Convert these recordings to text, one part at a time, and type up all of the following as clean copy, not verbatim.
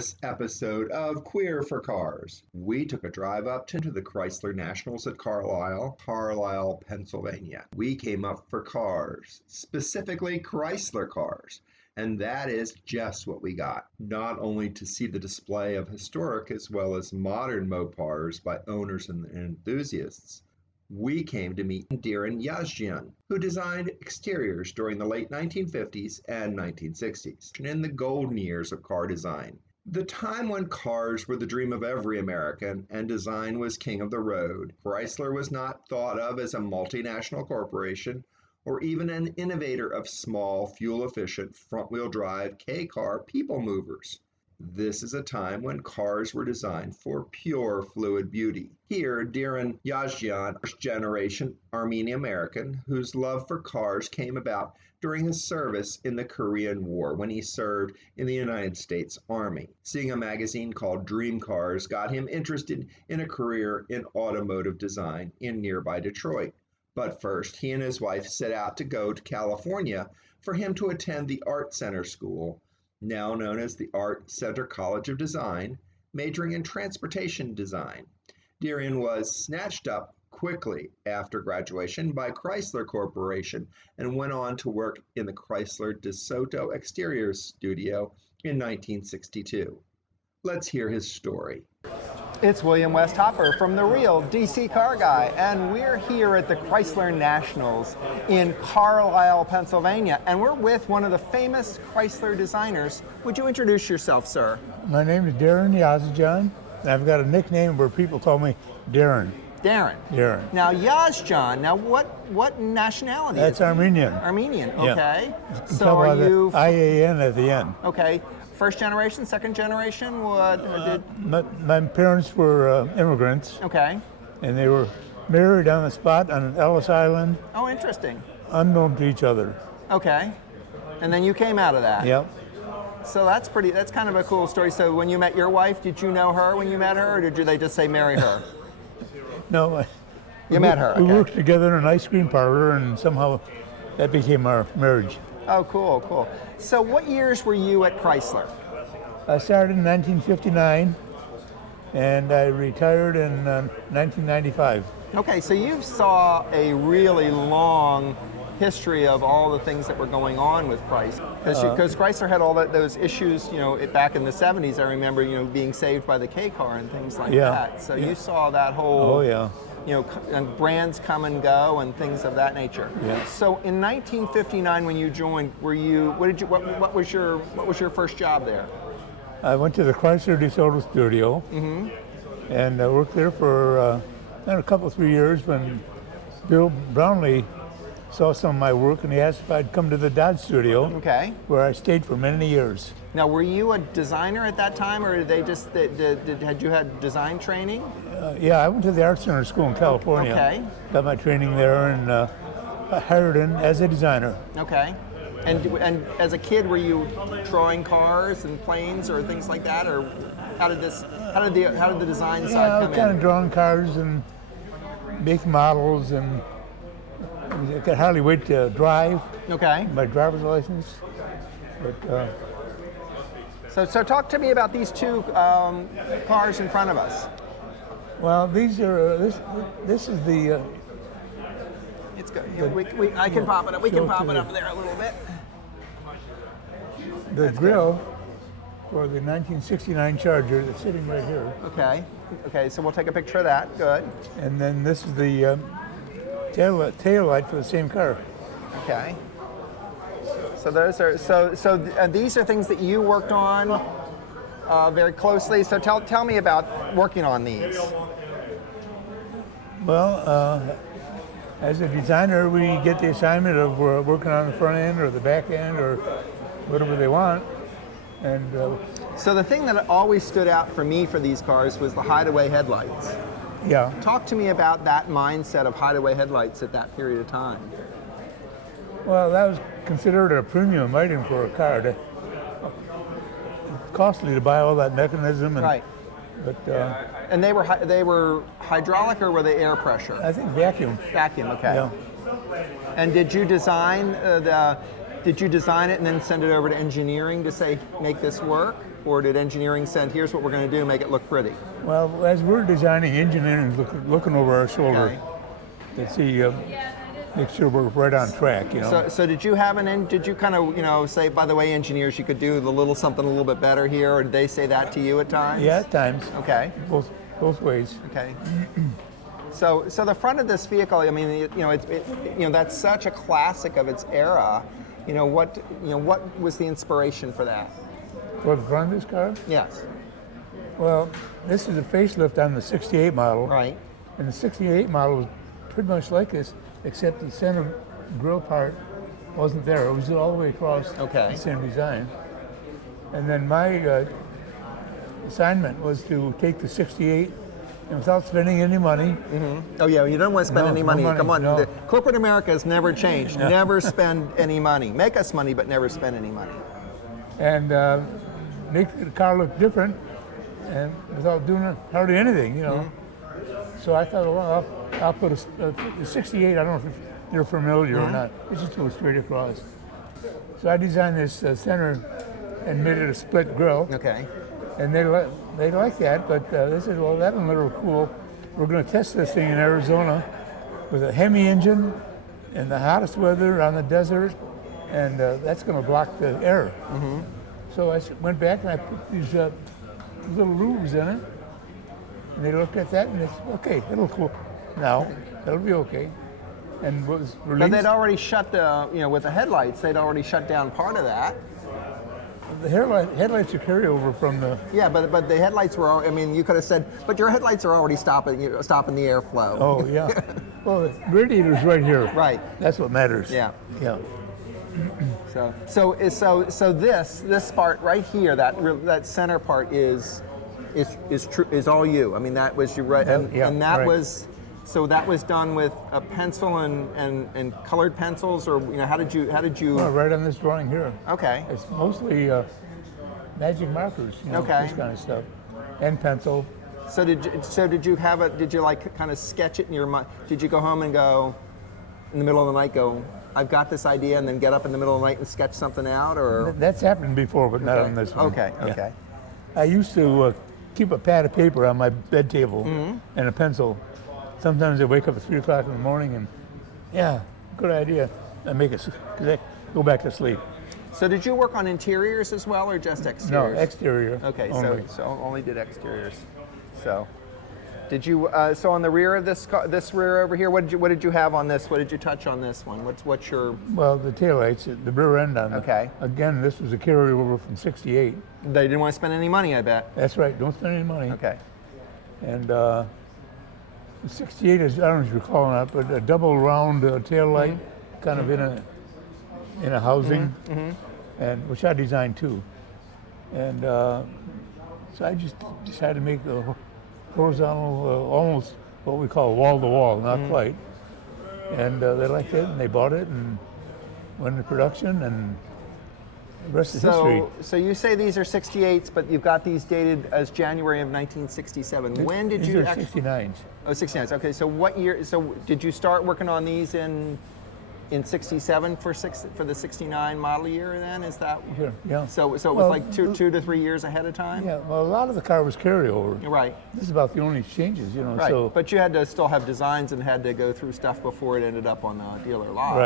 this episode of Queer4Cars. We took a drive up to the Chrysler Nationals at Carlisle, Pennsylvania. We came up for cars, specifically Chrysler cars, and that is just what we got. Not only to see the display of historic as well as modern Mopars by owners and enthusiasts, we came to meet Diran Yazejian, who designed exteriors during the late 1950s and 1960s, in the golden years of car design. The time when cars were the dream of every American and design was king of the road. Chrysler was not thought of as a multinational corporation or even an innovator of small, fuel-efficient, front-wheel drive K-car people movers. This is a time when cars were designed for pure fluid beauty. Here, Diran Yazejian, first-generation Armenian American, whose love for cars came about during his service in the Korean War when he served in the United States Army. Seeing a magazine called Dream Cars got him interested in a career in automotive design in nearby Detroit. But first, he and his wife set out to go to California for him to attend the Art Center School, now known as the Art Center College of Design, majoring in transportation design. Diran was snatched up quickly after graduation by Chrysler Corporation and went on to work in the Chrysler DeSoto Exteriors studio in 1962. Let's hear his story. It's William Westhopper from The Real DC Car Guy, and we're here at the Chrysler Nationals in Carlisle, Pennsylvania, and we're with one of the famous Chrysler designers. Would you introduce yourself, sir? My name is Diran Yazejian, and I've got a nickname where people call me Diran. Diran. Diran. Now, Yazejian, now what nationality is That's it? Armenian. Armenian, Yeah. okay. You So tell by are the you... IAN at the end. Okay. First generation, second generation? My parents were immigrants, Okay. and they were married on the spot on Ellis Island, Oh, interesting. unknown to each other. Okay. And then you came out of that. Yep. So that's kind of a cool story. So when you met your wife, did you know her when you met her, or did they just say marry her? No, You met her, We okay. worked together in an ice cream parlor, and somehow that became our marriage. Oh, cool, cool. So what years were you at Chrysler? I started in 1959, and I retired in 1995. Okay, so you saw a really long history of all the things that were going on with Chrysler. Because Chrysler had all those issues, back in the 70s, I remember, being saved by the K-car and things like that. So you saw that whole... Oh, yeah. And brands come and go and things of that nature. Yeah. So in 1959, when you joined, what was your first job there? I went to the Chrysler DeSoto studio, and I worked there for a couple, 3 years when Bill Brownlee saw some of my work, and he asked if I'd come to the Dodge studio, Okay. where I stayed for many years. Now, were you a designer at that time, or had you had design training? Yeah, I went to the Art Center School in California. Okay. Got my training there, and I hired in as a designer. Okay. And as a kid, were you drawing cars and planes or things like that, or how did the design Yeah, side I come was kind in? of drawing cars and making models, and I could hardly wait to drive Okay. my driver's license. But So talk to me about these two cars in front of us. well, these are this is the It's good. I can pop it up. We can show pop to it the- up there a little bit. grill for the 1969 Charger that's sitting right here, Okay. Okay. So we'll take a picture of that. Good. and then this is the tail light for the same car. Okay. So those are these are things that you worked on very closely. So tell me about working on these. Well, as a designer, we get the assignment of working on the front end or the back end or whatever they want, and So the thing that always stood out for me for these cars was the hideaway headlights. yeah. Talk to me about that mindset of hideaway headlights at that period of time. Well, that was considered a premium item for a car. It's costly to buy all that mechanism, and, Right. but And they were hydraulic, or were they air pressure? I think vacuum. Vacuum. Okay. Yeah. And did you design Did you design it and then send it over to engineering to say, make this work? Or did engineering send, here's what we're going to do, make it look pretty? Well, as we're designing, engineering is looking over our shoulder Okay. to see, make sure we're right on track, you know. So did you have did you kind of, say, by the way, engineers, you could do the little something a little bit better here, or did they say that to you at times? Yeah, at times. Okay. Both ways. Okay. So the front of this vehicle, I mean, that's such a classic of its era. What was the inspiration for that? For the front of this car? Yes. Well, this is a facelift on the 68 model. Right. And the 68 model was pretty much like this, except the center grille part wasn't there. It was all the way across Okay. the same design. And then my assignment was to take the 68 and without spending any money. Oh yeah, you don't want to spend any money. No money. Come on, No. Corporate America has never changed. Never spend any money. Make us money, but never spend any money. And make the car look different, and without doing hardly anything, you know. So I thought, well, I'll put a 68. I don't know if you're familiar or not. It's just go straight across. So I designed this center and made it a split grille. Okay. And they like that, but they said, well, that one looked real cool. We're going to test this thing in Arizona with a Hemi engine in the hottest weather on the desert, and that's going to block the air. So I went back and I put these little roofs in it, and they looked at that and they said, okay, that'll cool. Now, that'll be okay. And was released. But they'd already shut with the headlights, they'd already shut down part of that. The headlights are carryover from the... Yeah, but the headlights were, you could have said, but your headlights are already stopping the airflow. Oh, yeah. Well, the radiator's right here. Right. That's what matters. Yeah. Yeah. So this part right here, that center part is all you. I mean, that was you right, and that right. was. So that was done with a pencil and colored pencils, or how did you? Well, right on this drawing here. Okay. It's mostly magic markers, Okay. this kind of stuff, and pencil. So did you like kind of sketch it in your mind? Did you go home and go in the middle of the night, I've got this idea, and then get up in the middle of the night and sketch something out, or? That's happened before, but not on this one. Okay. Yeah. Okay. I used to keep a pad of paper on my bed table and a pencil. Sometimes I wake up at 3 o'clock in the morning and, yeah, good idea. I make it, because I go back to sleep. So did you work on interiors as well, or just No, exteriors? exterior. Okay, only. so only did exteriors. So, did you? So on the rear of this rear over here, what did you have on this? What did you touch on this one? What's your? Well, the taillights, the rear end on it. Okay. Again, this was a carryover from 68. They didn't want to spend any money, I bet. That's right, don't spend any money. Okay. And the 68 is, I don't know if you recall or not, but a double round tail light, kind of in a housing, and which I designed too. And so I just decided to make the horizontal, almost what we call wall to wall, not quite. And they liked it, and they bought it, and went into production, and the rest is history. So you say these are 68s, but you've got these dated as January of 1967. When did These you are actually? 69s. Oh, 69s. Okay, so what year? So did you start working on these in 67 for the 69 model year? Then is that? Sure, yeah. So it was Well, like two to 3 years ahead of time. Yeah, well, a lot of the car was carryover. Right. This is about the only changes, Right. So, But you had to still have designs and had to go through stuff before it ended up on the dealer lot.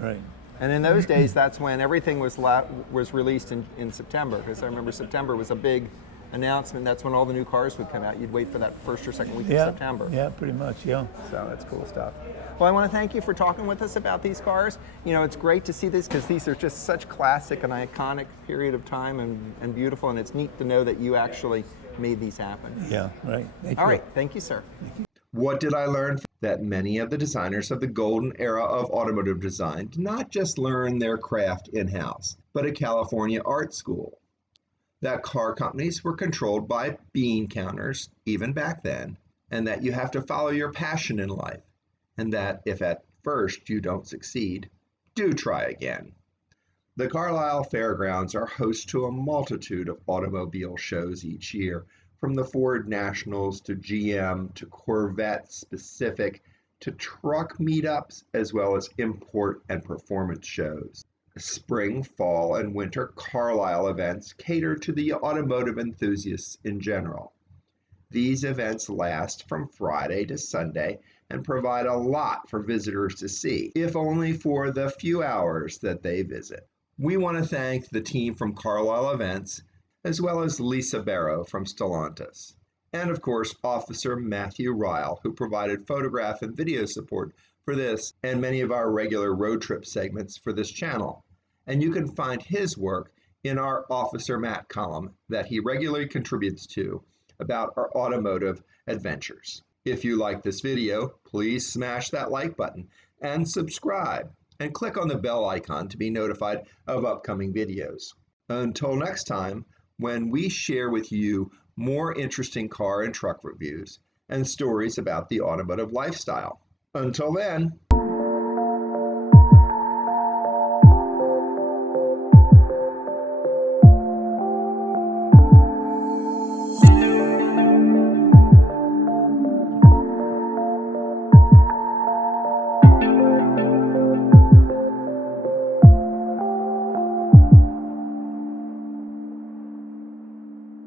right. And in those days, that's when everything was released in September, because I remember September was a big announcement. That's when all the new cars would come out. You'd wait for that first or second week of September. Yeah, pretty much, yeah. So that's cool stuff. Well, I want to thank you for talking with us about these cars. It's great to see this because these are just such classic and iconic period of time and beautiful, and it's neat to know that you actually made these happen. Yeah, right. Thank All you. right, thank you, sir. What did I learn? That many of the designers of the golden era of automotive design did not just learn their craft in-house, but at California art school. That car companies were controlled by bean counters, even back then, and that you have to follow your passion in life, and that if at first you don't succeed, do try again. The Carlisle Fairgrounds are host to a multitude of automobile shows each year, from the Ford Nationals to GM to Corvette specific to truck meetups, as well as import and performance shows. Spring, fall, and winter Carlisle events cater to the automotive enthusiasts in general. These events last from Friday to Sunday and provide a lot for visitors to see, if only for the few hours that they visit. We want to thank the team from Carlisle Events, as well as Lisa Barrow from Stellantis, and of course Officer Matthew Ryle, who provided photograph and video support for this and many of our regular road trip segments for this channel. And you can find his work in our Officer Matt column that he regularly contributes to about our automotive adventures. If you like this video, please smash that like button and subscribe, and click on the bell icon to be notified of upcoming videos. Until next time, when we share with you more interesting car and truck reviews and stories about the automotive lifestyle. Until then,